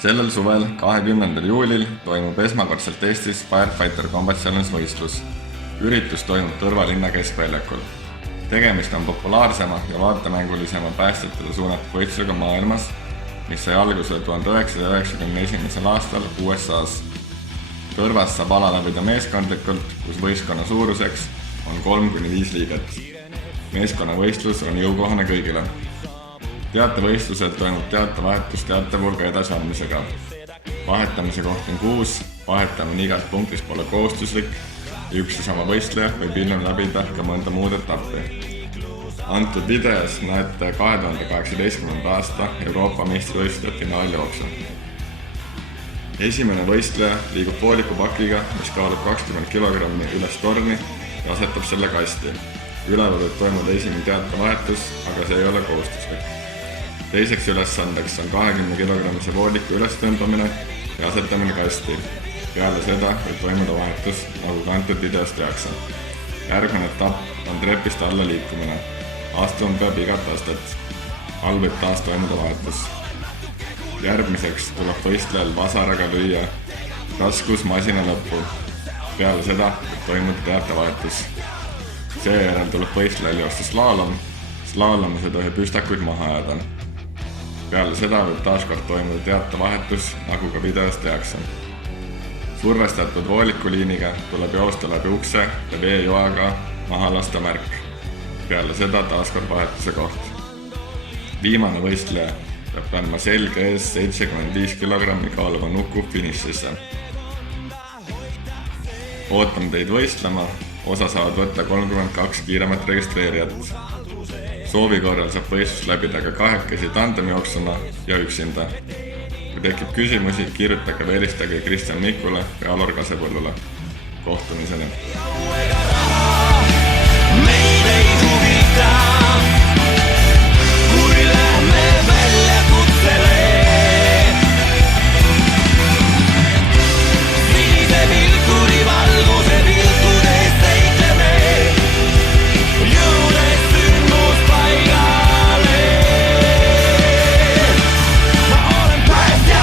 Sellel suvel 20. juulil toimub esmakordselt Eestis Firefighter Combat Challenge võistlus. Üritus toimub Tõrva linna keskväljakul. Tegemist on populaarsema ja vaatemängulisema päästjatele suunatud võistlusega maailmas, mis sai alguse 1991. aastal USA's. Tõrvas saab ala läbida meeskondlikult, kus võistkonna suuruseks on 3-5 liiget. Meeskonnavõistlus on jõukohane kõigile. Teatevõistlusel toimub teatevahetus teatevulga edasiandmisega. Vahetamise koht on 6, vahetamine igast punktist pole kohustuslik ja üks ja sama võistleja võib hiljem läbida ka mõnda muud etappi. Antud videos näete 2018. aasta Euroopa meistrivõistluste finaaljooksu. Esimene võistleja liigub pooliku pakiga, mis kaalub 20 kg üles torni ja asetab selle kasti. Üleval võib toimuda esimene teatevahetus, aga see ei ole kohustuslik. Teiseks ülesandeks on 20 kg vooliku ülestõmbamine ja asetamine kasti. Peale seda võib toimuda vahetus, nagu kantud videos tehakse. Järgmine etapp on trepist alla liikumine. Astuma peab igat astet. All võib taas toimuda vahetus. Järgmiseks tuleb võistlejal vasaraga lüüa raskus masina lõppu. Peale seda võib toimuda teatevahetus. Seejärel tuleb võistlejal joosta slaalom. Slaalomis ei tohi püstakuid maha jääda. Peale seda võib taaskord toimuda teatevahetus, nagu ka videos tehakse. Survestatud voolikuliiniga tuleb joosta läbi ukse ja veejoaga maha lasta märk. Peale seda taaskord vahetuse koht. Viimane võistleja peab kandma selge ees 75 kg kaaluva nuku finišisse. Ootame teid võistlema, osa saavad võtta 32 kiiremat registreerijat. Soovi korral saab võistlus läbida ka kahekesi tandemjooksuna ja üksinda. Kui tekib küsimusi, kirjutage või helistage Kristjan Mikule või Alor Kasepõllule. Kohtumiseni! Meid ei huvita